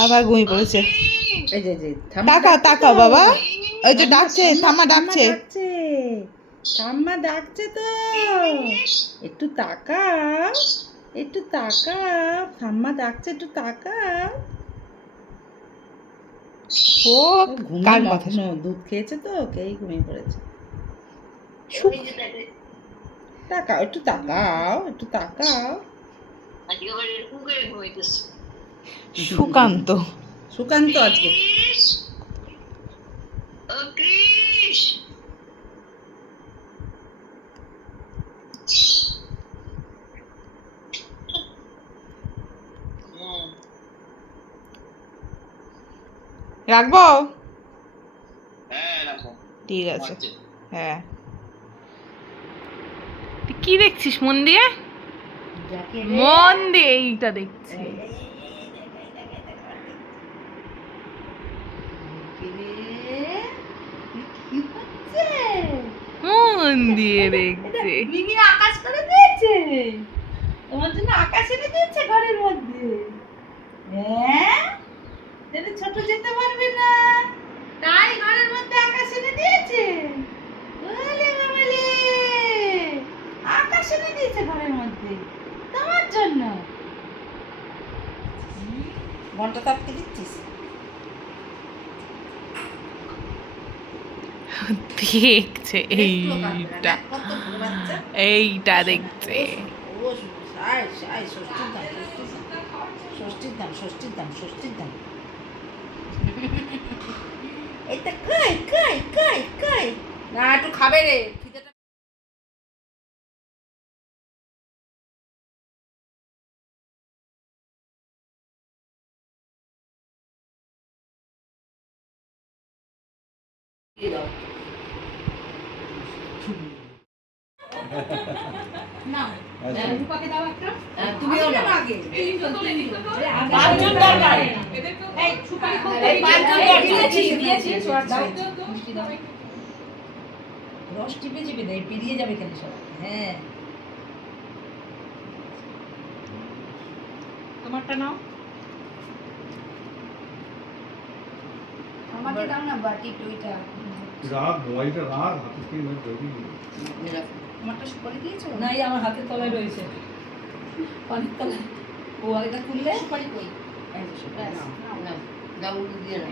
আবার ঘুমিয়ে পড়েছে। এই যে তাকাও তাকাও বাবা, ওই যে ডাকছে, ঠাম্মা ডাকছে। ঠাম্মা ডাকছে তো, একটু তাকাও, একটু তাকাও, ঠাম্মা ডাকছে, একটু তাকাও। ও কার কথা দুধ খেয়েছে তো, কেই ঘুমিয়ে পড়েছে। তাকাও, একটু তাকাও, একটু তাকাও। সুকান্ত সুকান্ত আজকে রাখবো? ঠিক আছে। হ্যাঁ, তুই কি দেখছিস মন দিয়ে? মন দিয়ে এইটা দেখছি। মন দিয়ে দেখছে। মিমি আকাশ করে দিয়েছে, তোমার জন্য আকাশ এনে দিয়েছে ঘরের মধ্যে। হ্যাঁ, যদি ছোট যেতে পারবে না, তাই ঘরের মধ্যে আকাশ এনে দিয়েছে। ওলে বাবালে, আকাশ এনে দিয়েছে ঘরের মধ্যে তোমার জন্য। ঘন্টা তাপকে দিচ্ছিস? দেখছে এইটা, এইটা দেখছে। ষষ্ঠীর দাম, ষষ্ঠীর দাম, ষষ্ঠীর দাম। এটা কাই কাই কাই কাই না, একটু খাবে রে। রস টিপে চিপে দেয়, পেরিয়ে যাবে কেন সব। হ্যাঁ, তোমারটা নাও। আমাকে দাও না বাটি টইটা। রাত মোবাইলটা রাত হাতে থেকে মানে জরুরি। আমারটা সুপারি দিয়েছো? না, এই আমার হাতের তলায় রয়েছে, পানির তলায়। ও এটা তুললে সুপারি কই? এই যে সুপারি নাও, নাও দাও দিয়ে নাও।